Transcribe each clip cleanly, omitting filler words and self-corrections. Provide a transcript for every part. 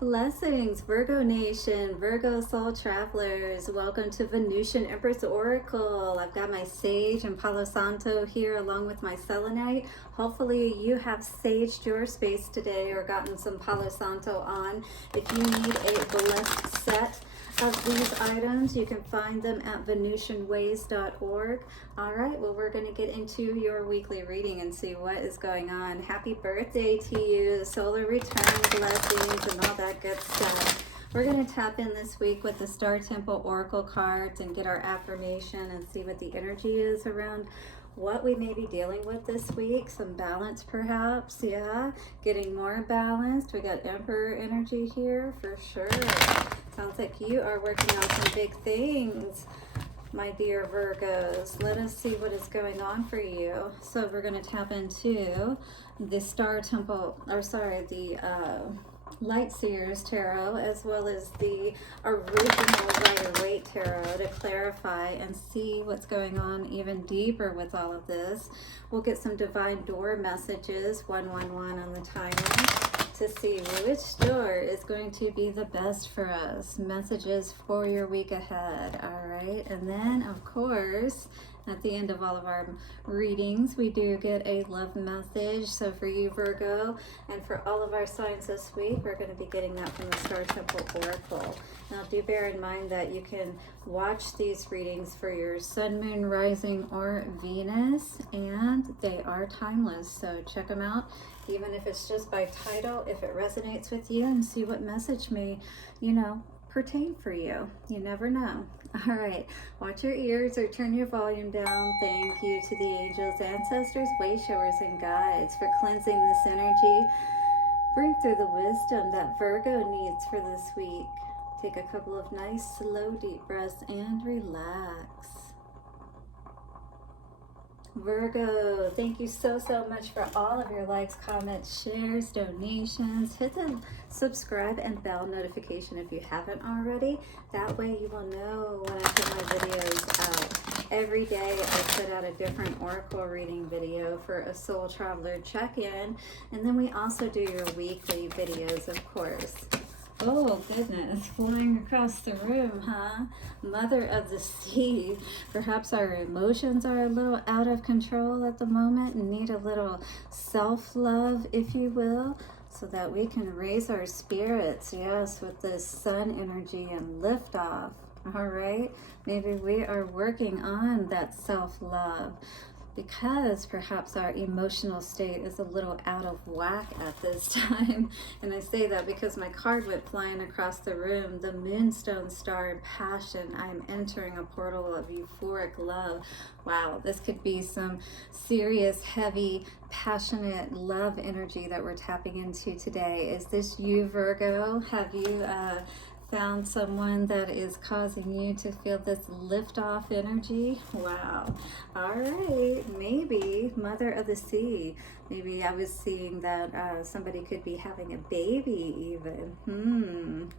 Blessings, Virgo Nation, Virgo Soul Travelers. Welcome to Venusian Empress Oracle. I've got my sage and Palo Santo here along with my selenite. Hopefully you have saged your space today or gotten some Palo Santo on. If you need a blessed set of these items, you can find them at venusianways.org. All right, well, we're going to get into your weekly reading and see what is going on. Happy birthday to you, solar return blessings and all that good stuff. We're going to tap in this week with the Trmple Oracle cards and get our affirmation and see what the energy is around what we may be dealing with this week. Some balance perhaps, yeah, getting more balanced. We got Emperor energy here for sure. Sounds like you are working on some big things, my dear Virgos. Let us see what is going on for you. So we're going to tap into the Light Seers Tarot, as well as the original Rider-Waite Tarot to clarify and see what's going on even deeper with all of this. We'll get some Divine Door messages, 111 on the timer, to see which door is going to be the best for us. Messages for your week ahead, all right? And then, of course, at the end of all of our readings, we do get a love message. So for you, Virgo, and for all of our signs this week, we're going to be getting that from the Trmple Oracle. Now, do bear in mind that you can watch these readings for your sun, moon, rising, or Venus, and they are timeless. So check them out, even if it's just by title, if it resonates with you, and see what message may, pertain for you. You never know. All right, watch your ears or turn your volume down. Thank you to the angels, ancestors, way showers, and guides for cleansing this energy. Bring through the wisdom that Virgo needs for this week. Take a couple of nice, slow, deep breaths and relax. Virgo, thank you so much for all of your likes, comments, shares, donations. Hit the subscribe and bell notification if you haven't already. That way you will know when I put my videos out. Every day I put out a different oracle reading video for a soul traveler check-in, and then we also do your weekly videos, of course. Oh, goodness, flying across the room, huh? Mother of the sea. Perhaps our emotions are a little out of control at the moment and need a little self-love, if you will, so that we can raise our spirits, yes, with this sun energy and lift off. All right? Maybe we are working on that self-love, because perhaps our emotional state is a little out of whack at this time. And I say that because my card went flying across the room, the Moonstone Star in Passion. I am entering a portal of euphoric love. Wow, this could be some serious, heavy, passionate love energy that we're tapping into today. Is this you, Virgo? Have you found someone that is causing you to feel this lift-off energy? Wow. All right, maybe Mother of the Sea. Maybe I was seeing that somebody could be having a baby even.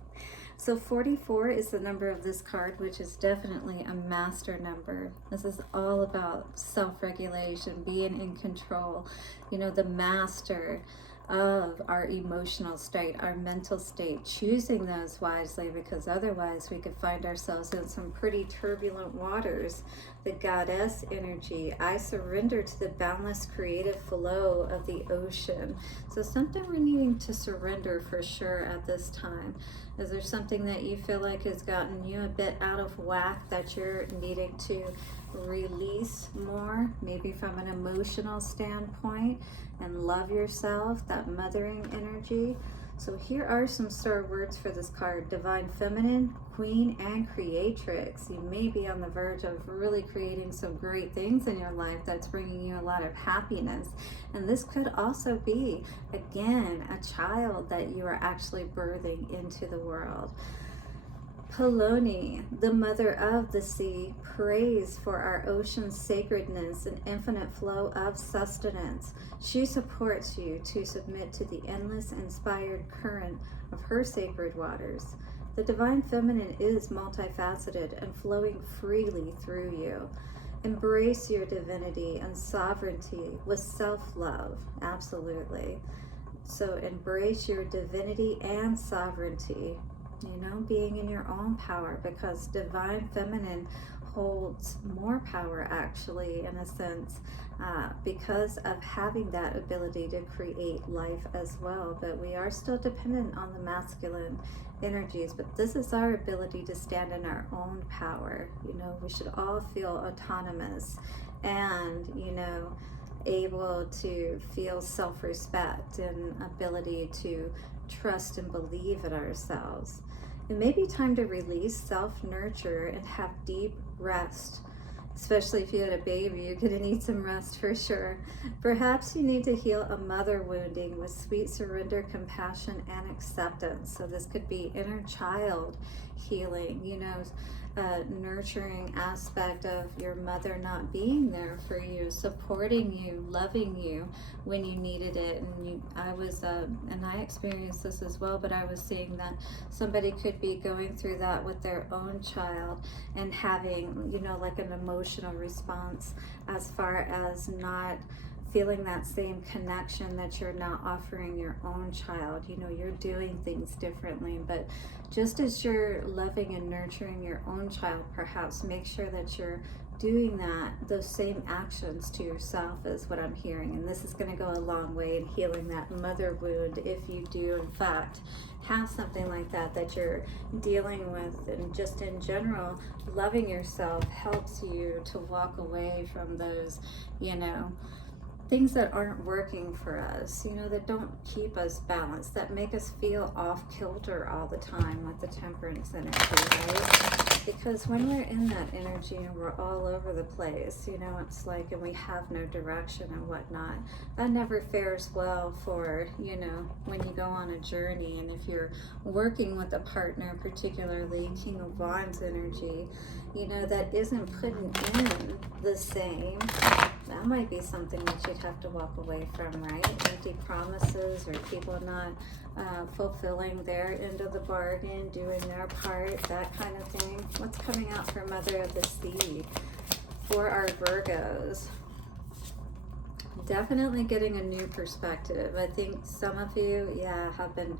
So 44 is the number of this card, which is definitely a master number. This is all about self-regulation, being in control, the master of our emotional state, our mental state, choosing those wisely, because otherwise we could find ourselves in some pretty turbulent waters. The goddess energy, I surrender to the boundless creative flow of the ocean. So something we're needing to surrender for sure at this time. Is there something that you feel like has gotten you a bit out of whack that you're needing to release more, maybe from an emotional standpoint, and love yourself, that mothering energy? So here are some star words for this card: Divine Feminine, Queen, and Creatrix. You may be on the verge of really creating some great things in your life that's bringing you a lot of happiness. And this could also be, again, a child that you are actually birthing into the world. Poloni, the mother of the sea, prays for our ocean's sacredness and infinite flow of sustenance. She supports you to submit to the endless inspired current of her sacred waters. The Divine Feminine is multifaceted and flowing freely through you. Embrace your divinity and sovereignty with self-love. Absolutely. So embrace your divinity and sovereignty, you know, being in your own power, because divine feminine holds more power actually, in a sense, because of having that ability to create life as well. But we are still dependent on the masculine energies, but this is our ability to stand in our own power. You know, we should all feel autonomous and, you know, able to feel self-respect and ability to trust and believe in ourselves. It may be time to release self-nurture and have deep rest. Especially if you had a baby, you're going to need some rest for sure. Perhaps you need to heal a mother wounding with sweet surrender, compassion, and acceptance. So this could be inner child healing, you know, nurturing aspect of your mother not being there for you, supporting you, loving you when you needed it. And I experienced this as well, but I was seeing that somebody could be going through that with their own child and having, you know, like an emotional response as far as not feeling that same connection that you're now offering your own child. You know, you're doing things differently, but just as you're loving and nurturing your own child, perhaps make sure that you're doing those same actions to yourself is what I'm hearing. And this is going to go a long way in healing that mother wound if you do in fact have something like that you're dealing with. And just in general, loving yourself helps you to walk away from those, you know, things that aren't working for us, you know, that don't keep us balanced, that make us feel off kilter all the time with the temperance energy, right? Because when we're in that energy and we're all over the place, you know, it's like, and we have no direction and whatnot, that never fares well for, you know, when you go on a journey. And if you're working with a partner, particularly King of Wands energy, you know, that isn't putting in the same, that might be something that you'd have to walk away from, right? Empty promises, or people not fulfilling their end of the bargain, doing their part, that kind of thing. What's coming out for Mother of the Sea for our Virgos? Definitely getting a new perspective. I think some of you, have been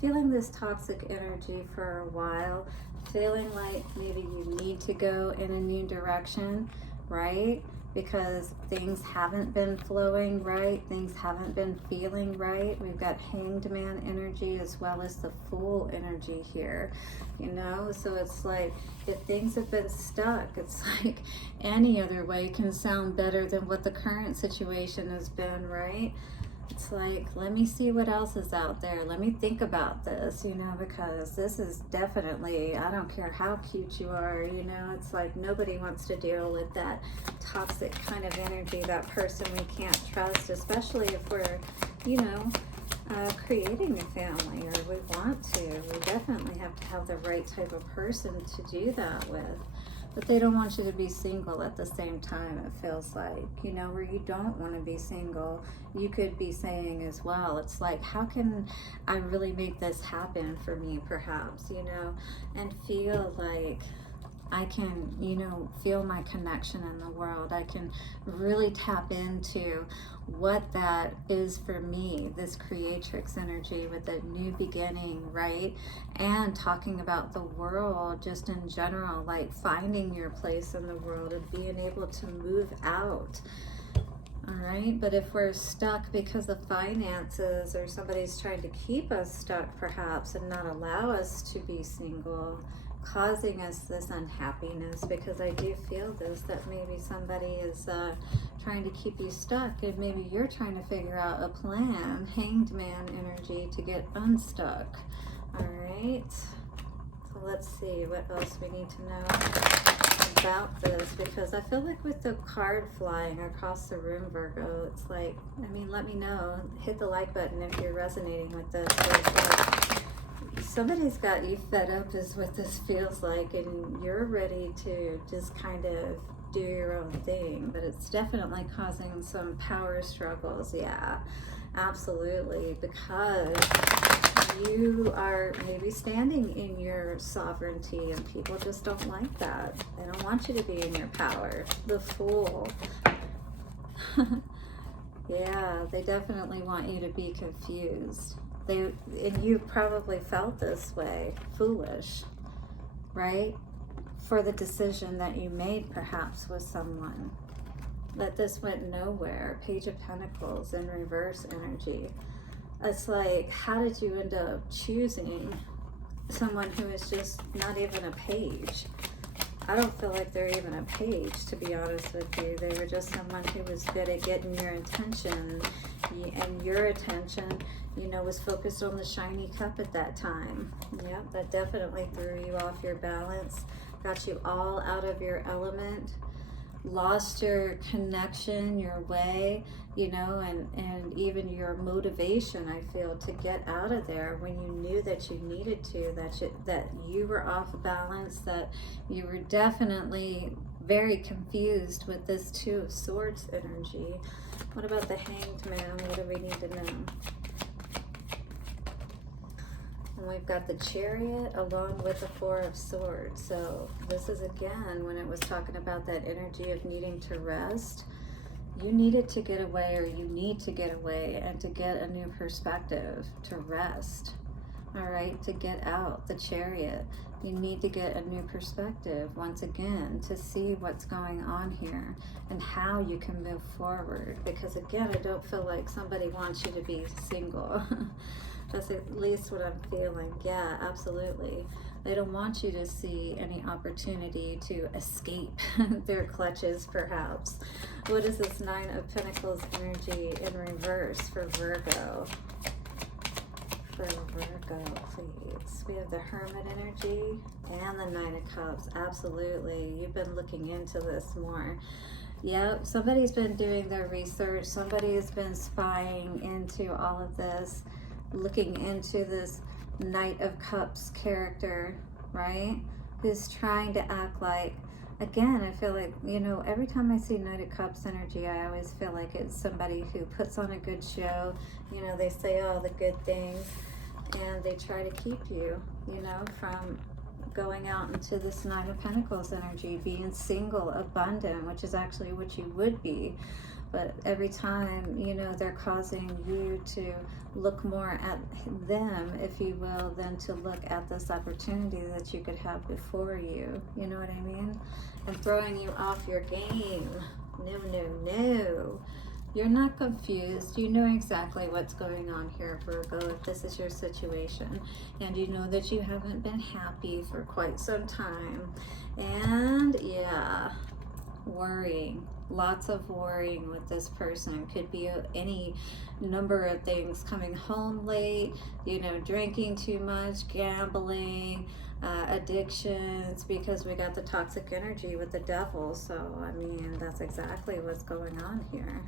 feeling this toxic energy for a while, feeling like maybe you need to go in a new direction, right? Because things haven't been flowing right, things haven't been feeling right. We've got Hanged Man energy as well as the Fool energy here, you know? So it's like, if things have been stuck, it's like any other way can sound better than what the current situation has been, right? It's like, let me see what else is out there. Let me think about this, you know, because this is definitely, I don't care how cute you are, you know, it's like nobody wants to deal with that toxic kind of energy, that person we can't trust, especially if we're, you know, creating a family, or we want to. We definitely have to have the right type of person to do that with. But they don't want you to be single at the same time, it feels like, you know, where you don't want to be single. You could be saying as well, it's like, how can I really make this happen for me, perhaps, you know, and feel like I can, you know, feel my connection in the world. I can really tap into what that is for me, this creatrix energy with a new beginning, right? And talking about the world just in general, like finding your place in the world and being able to move out. All right, but if we're stuck because of finances, or somebody's trying to keep us stuck perhaps and not allow us to be single, causing us this unhappiness, because I do feel this, that maybe somebody is trying to keep you stuck, and maybe you're trying to figure out a plan, Hanged Man energy, to get unstuck. All right, so let's see what else we need to know about this, because I feel like with the card flying across the room, Virgo, it's like, I mean, let me know, hit the like button if you're resonating with this. Somebody's got you fed up is what this feels like, and you're ready to just kind of do your own thing, but it's definitely causing some power struggles. Yeah, absolutely, because you are maybe standing in your sovereignty and people just don't like that. They don't want you to be in your power. The Fool. Yeah, they definitely want you to be confused. And you probably felt this way, foolish, right? For the decision that you made perhaps with someone. That this went nowhere. Page of Pentacles in reverse energy. It's like, how did you end up choosing someone who is just not even a page? I don't feel like they're even a page, to be honest with you. They were just someone who was good at getting your attention, and your attention, you know, was focused on the shiny cup at that time. Yep, that definitely threw you off your balance, got you all out of your element, lost your connection, your way, you know, and even your motivation, I feel, to get out of there when you knew that you needed to, that you were off balance, that you were definitely very confused with this Two of Swords energy. What about the Hanged Man? What do we need to know? And we've got the Chariot along with the Four of Swords. So this is, again, when it was talking about that energy of needing to rest. You needed to get away, or you need to get away and to get a new perspective, to rest. All right, to get out, the Chariot. You need to get a new perspective, once again, to see what's going on here and how you can move forward. Because, again, I don't feel like somebody wants you to be single. That's at least what I'm feeling. Yeah, absolutely. They don't want you to see any opportunity to escape their clutches, perhaps. What is this Nine of Pentacles energy in reverse for Virgo? For Virgo, please. We have the Hermit energy and the Nine of Cups. Absolutely. You've been looking into this more. Yep, somebody's been doing their research. Somebody has been spying into all of this, looking into this Knight of Cups character, right? Who's trying to act like, again, I feel like, you know, every time I see Knight of Cups energy, I always feel like it's somebody who puts on a good show. You know, they say all the good things, and they try to keep you, you know, from going out into this Nine of Pentacles energy, being single, abundant, which is actually what you would be. But every time, you know, they're causing you to look more at them, if you will, than to look at this opportunity that you could have before you. You know what I mean? And throwing you off your game. No, no, no. You're not confused. You know exactly what's going on here, Virgo, if this is your situation. And you know that you haven't been happy for quite some time. And yeah, worrying. Lots of worrying with this person. Could be any number of things. Coming home late, you know, drinking too much, gambling, addictions, because we got the toxic energy with the devil. So, I mean, that's exactly what's going on here.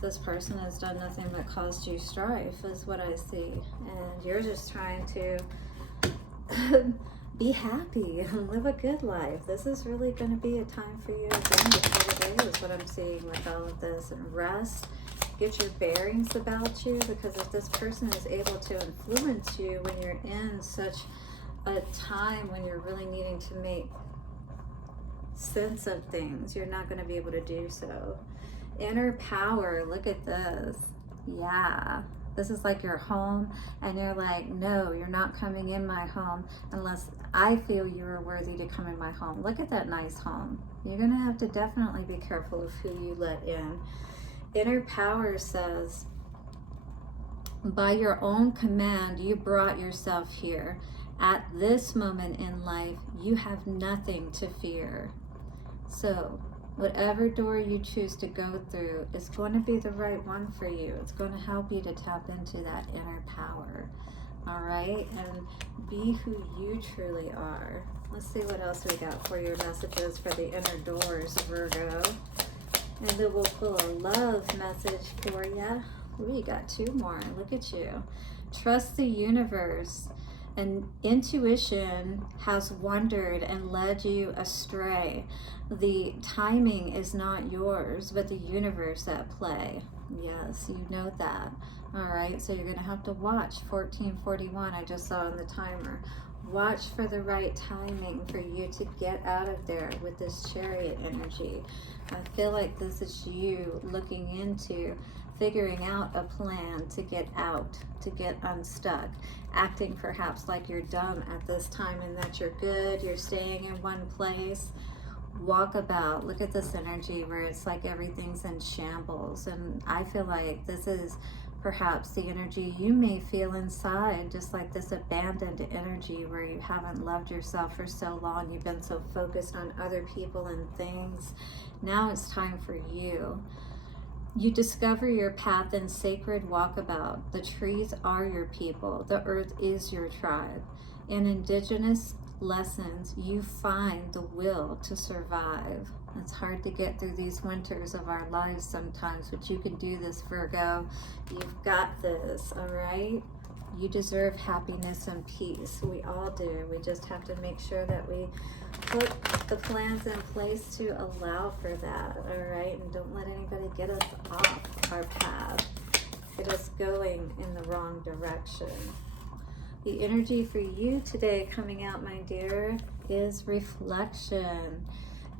This person has done nothing but caused you strife, is what I see. And you're just trying to be happy and live a good life. This is really going to be a time for you again to put away, is what I'm seeing with all of this, and rest. Get your bearings about you, because if this person is able to influence you when you're in such a time when you're really needing to make sense of things, you're not going to be able to do so. Inner power, look at this. Yeah. This is like your home, and you're like, no, you're not coming in my home unless I feel you are worthy to come in my home. Look at that nice home. You're going to have to definitely be careful of who you let in. Inner power says, by your own command, you brought yourself here. At this moment in life, you have nothing to fear. So, whatever door you choose to go through is going to be the right one for you. It's going to help you to tap into that inner power. All right? And be who you truly are. Let's see what else we got for your messages for the inner doors, Virgo. And then we'll pull a love message for you. Ooh, you got two more. Look at you. Trust the universe. And intuition has wandered and led you astray. The timing is not yours, but the universe at play. Yes, you know that. All right, so you're going to have to watch 1441. I just saw on the timer. Watch for the right timing for you to get out of there with this Chariot energy. I feel like this is you looking into figuring out a plan to get out, to get unstuck, acting perhaps like you're dumb at this time and that you're good, you're staying in one place. Walk about. Look at this energy where it's like everything's in shambles, and I feel like this is perhaps the energy you may feel inside, just like this abandoned energy where you haven't loved yourself for so long. You've been so focused on other people and things. Now it's time for you. You discover your path in sacred walkabout. The trees are your people. The earth is your tribe. In indigenous lessons, you find the will to survive. It's hard to get through these winters of our lives sometimes, but you can do this, Virgo. You've got this, all right? You deserve happiness and peace. We all do. We just have to make sure that we put the plans in place to allow for that, all right? And don't let anybody get us off our path, get us going in the wrong direction. The energy for you today coming out, my dear, is reflection.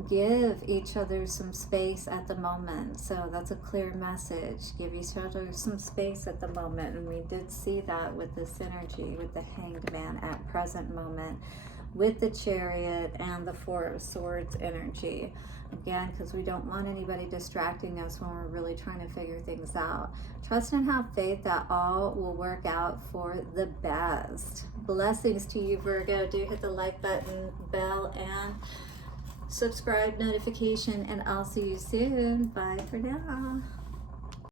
Give each other some space at the moment. So that's a clear message. Give each other some space at the moment. And we did see that with this energy, with the Hanged Man at present moment, with the Chariot and the Four of Swords energy. Again, because we don't want anybody distracting us when we're really trying to figure things out. Trust and have faith that all will work out for the best. Blessings to you, Virgo. Do hit the like button, bell, and subscribe notification, and I'll see you soon. Bye for now.